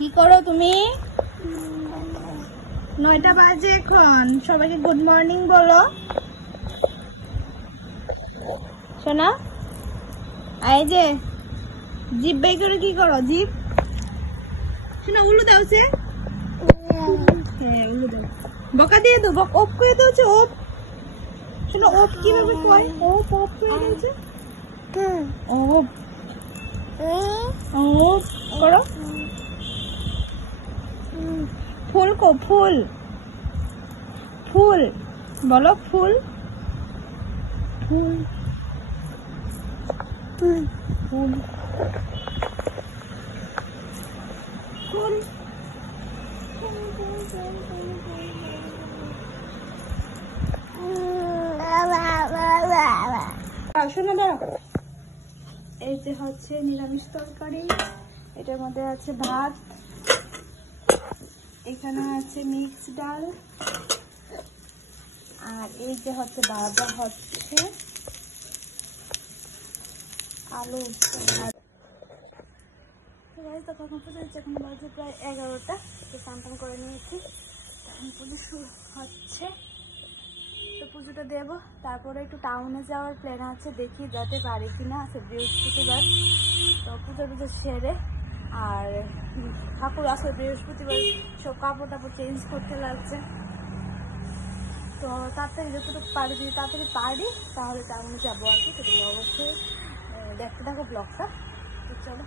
কি করো তুমি? 9টা বাজে এখন। সবাইকে গুড মর্নিং বলো। শোনা, এই যে জিপ বের করে কি করো? জিপ শোনা, উলু দাও। সে হ্যাঁ, উলু দাও। বকা দিয়ে দাও। অফ করে দিয়েছে। অফ শোনা, অফ কিভাবে কয়? অফ অফ করে দিয়েছে। অফ অফ করো। ফুল কো? ফুল ফুল বলো। ফুল ফুল ফুল ফুল ফুল। শোনো দাঁড়াও, এই যে হচ্ছে নিরামিষ তরকারি। এটার মধ্যে আছে ভাত, এখানে আছে মিক্স ডাল, আর এই যে হচ্ছে বাবা হচ্ছে আলু। তখন পুজো হচ্ছে, এখন বাজে প্রায় 11টা। তো স্নান করে নিয়েছি, তখন পুজো শুরু হচ্ছে। তো পুজোটা দেবো, তারপরে একটু টাউনে যাওয়ার প্ল্যান আছে, দেখি যেতে পারি কিনা। আছে বৃহস্পতিবার, তো পুজো টুজো সেরে আর ঠাকুর আসলে বৃহস্পতিবার, সব কাপড় টাপড় চেঞ্জ করতে লাগছে। তো তাড়াতাড়ি যতটুকু পারি, যদি তাড়াতাড়ি পারি তাহলে টাউনে যাবো আর কি। তো তুমি অবশ্যই দেখতে থাকো ব্লগটা। তো চলো।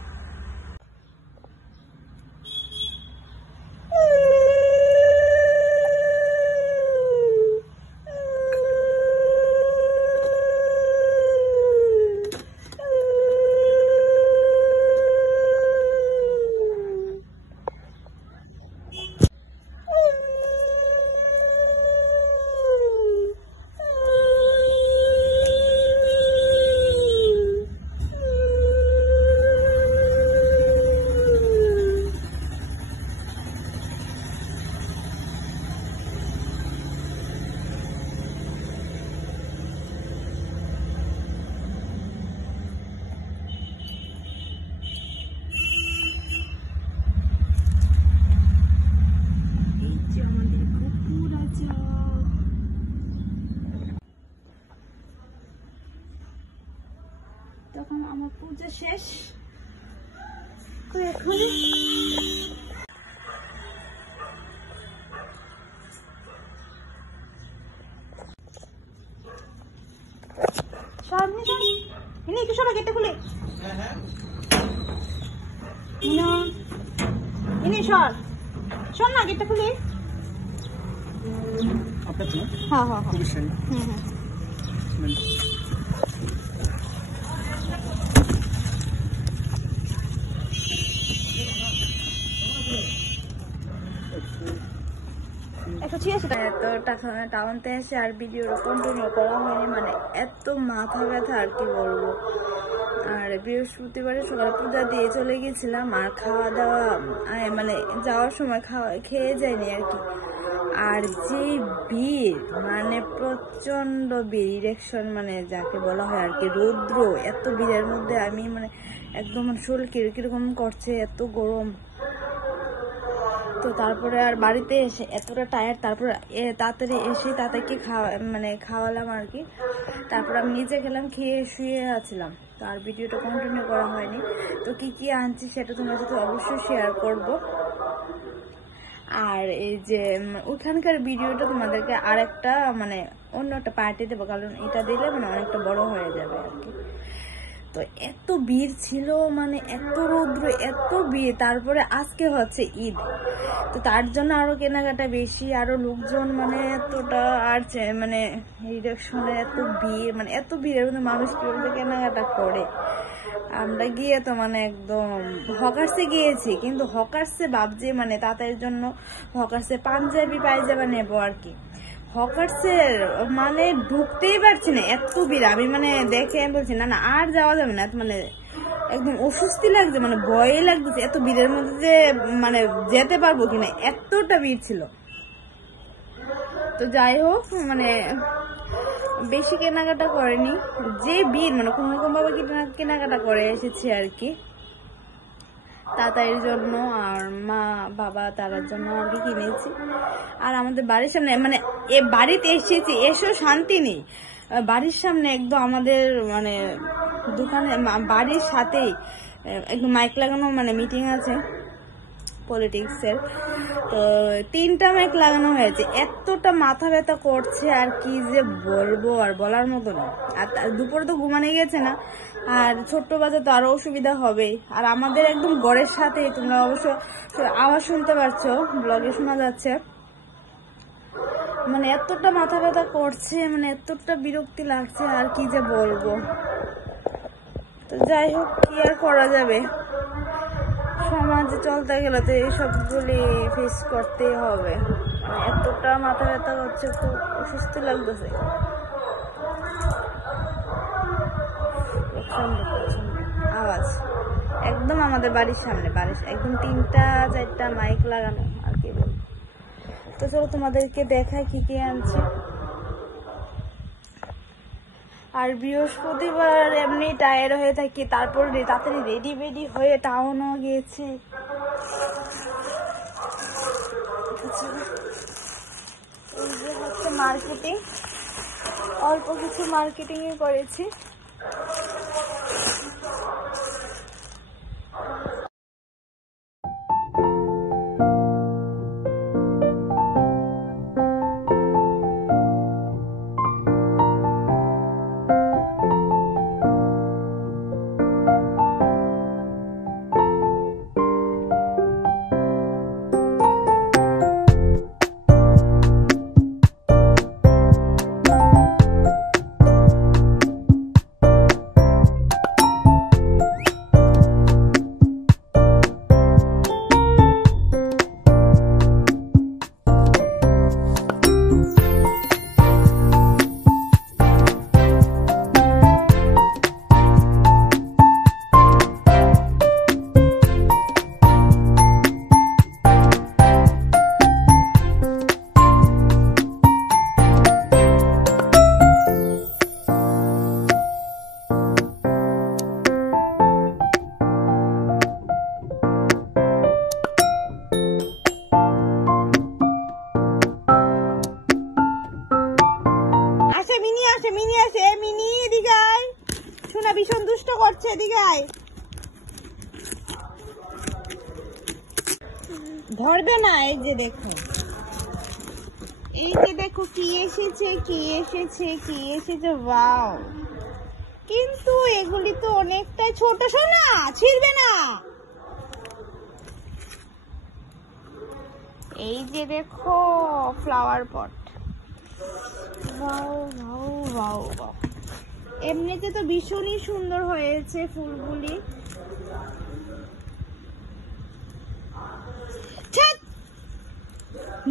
তখন আমার পূজা শেষ। তো এখন একটু সবাই গেটটা খুলে শোন না, গেটটা খুলে। হ্যাঁ হ্যাঁ হ্যাঁ। তো টাউনতে এসে আর ভিডিওটা কন্টিনিউ করা হয়নি, মানে এত মাথা ব্যথা আর কি বলবো। আর বৃহস্পতিবারে সকালে পূজা দিয়ে চলে গেছিলাম, আর খাওয়া দাওয়া মানে যাওয়ার সময় খেয়ে যায়নি আর কি। আর যে ভিড়, মানে প্রচন্ড ভিড়, ইলেকশন মানে যাকে বলা হয় আর কি, রৌদ্র। এত ভিড়ের মধ্যে আমি মানে একদম শরীর কিরকম করছে, এত গরম। তো তারপরে আর বাড়িতে এসে এতটা টায়ার্ড, তারপর তাড়াতাড়ি এসে তাদেরকে খাওয়ালাম আর কি। তারপর আমি নিজে খেলাম, খেয়ে শুয়ে আছিলাম। তো আর ভিডিওটা কন্টিনিউ করা হয়নি। তো কি আনছি সেটা তোমার সাথে অবশ্যই শেয়ার করব। আর এই যে ওখানকার ভিডিওটা তোমাদেরকে আরেকটা মানে অন্য একটা পার্টি দেবো, কারণ এটা দিলে মানে অনেকটা বড় হয়ে যাবে আর কি। তো এত ভিড় ছিল, মানে এত রৌদ্র, এত ভিড়। তারপরে আজকে হচ্ছে ঈদ, তো তার জন্য আরো কেনাকাটা বেশি, আরো লোকজন, মানে এতটা। আর মানে ইলেকশনে এত ভিড়, মানে এত ভিড়ের মধ্যে মানুষ কিভাবে কেনাকাটা করে। আমরা গিয়ে তো মানে একদম হকার্সে গিয়েছি, কিন্তু হকার্সে ভাবছি মানে তাদের জন্য হকার্সে পাঞ্জাবি পায়জামা নেবো আর কি। হকার্সের মানে ঢুকতেই পারছি না, এত ভিড়। আমি মানে দেখে আমি বলছি না আর যাওয়া যাবে না, মানে একদম অস্বস্তি লাগছে, মানে ভয় লাগতেছে এত ভিড়ের মধ্যে যে মানে যেতে পারবো কিনা, এতটা ভিড় ছিল। তো যাই হোক, মানে বেশি কেনাকাটা করেনি, যে ভিড় মানে কোন রকম ভাবে কেনাকাটা করে এসেছি আর কি। তাতাইয়ের জন্য আর মা বাবা তারার জন্য আর কি কিনেছি। আর আমাদের বাড়ির সামনে মানে এ বাড়িতে এসেছি, এসেও শান্তি নেই। বাড়ির সামনে একদম আমাদের মানে দোকানে বাড়ির সাথেই একদম মাইক লাগানো, মানে মিটিং আছে পলিটিক্সের, তো 3টা মাইক লাগানো হয়েছে। এতটা মাথা ব্যথা করছে আর কি যে বলবো, আর বলার মতো না। আর দুপুরে তো ঘুমানো গেছে না, আর ছোট্ট বাচ্চা তো আরো অসুবিধা হবে। আর আমাদের একদম ঘরের সাথেই, তোমরা অবশ্য আওয়াজ শুনতে পারছো, ব্লগে শোনা যাচ্ছে। মানে এতটা মাথা ব্যথা করছে, মানে এতটা বিরক্তি লাগছে আর কি যে বলবো। তো যাই হোক, কি আর করা যাবে, সমাজে চলতে গেলে তো এইসবগুলি ফেস করতেই হবে। এতটা মাথা ব্যথা হচ্ছে, খুব অসুস্থ লাগতেছে। আওয়াজ একদম আমাদের বাড়ির সামনে, একদম 3টা 4টা মাইক লাগানো আর কি বলবো। তো চলো তোমাদেরকে দেখায় কি কি আনছে। আর বৃহস্পতিবার এমনি টায়ার্ড হয়ে থাকি, তারপর তাড়াতাড়ি রেডি হয়ে টাউনও গিয়েছি। এই যে হচ্ছে মার্কেটিং, অল্প কিছু মার্কেটিং করেছি। ভীষণ দুষ্ট করছে, এদিকে আয়। ধরবে না। এই যে দেখো, কি এসেছে ওয়াও। কিন্তু এগুলি তো অনেকটাই ছোট, সোনা ছিড়বে না। এই যে দেখো ফ্লাওয়ার পট, ওয়াও। এমনিতে তো ভীষণই সুন্দর হয়েছে ফুলগুলি।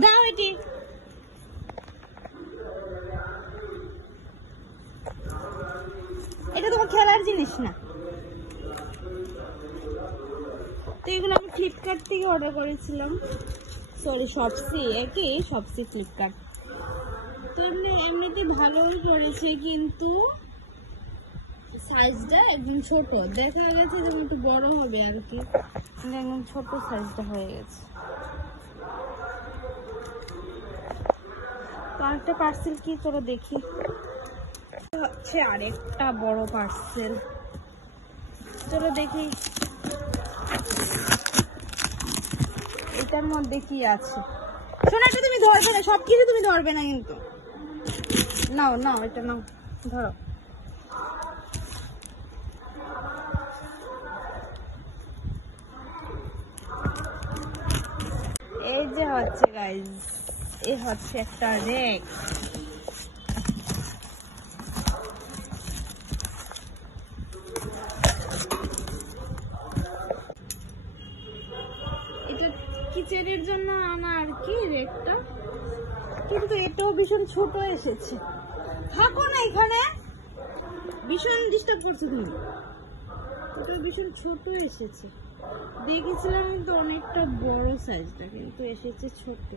দাও এটি। এটা তোমার খেলার জিনিস না। তো এগুলো আমি ফ্লিপকার্ট থেকে অর্ডার করেছিলাম, সরি শপসি ফ্লিপকার্ট। তো এমনিতে ভালোই করেছে, কিন্তু সাইজটা একদম ছোট দেখা গেছে, যেমন একটু বড় হবে আর কি, একদম ছোট সাইজটা হয়ে গেছে। তো আরেকটা পার্সেল কি, চলো দেখি। হচ্ছে আরেকটা বড় পার্সেল, চলো দেখি এটার মধ্যে কি আছে। শোনা, এটা তুমি ধরবে না, সবকিছু তুমি ধরবে না কিন্তু। নাও এটা নাও, ধরো। এই যে হচ্ছে গাইজ, এই হচ্ছে একটা রেক। এটা কিচেনের জন্য আনা আর কি রেকটা, কিন্তু এটাও ভীষণ ছোট এসেছে। থাকো না এখানে, ভীষণ ডিস্টার্ব করছে তুমি। এটা ভীষণ ছোট এসেছে, দেখেছিলাম কিন্তু অনেকটা বড় সাইজটা, কিন্তু এসেছে ছোট।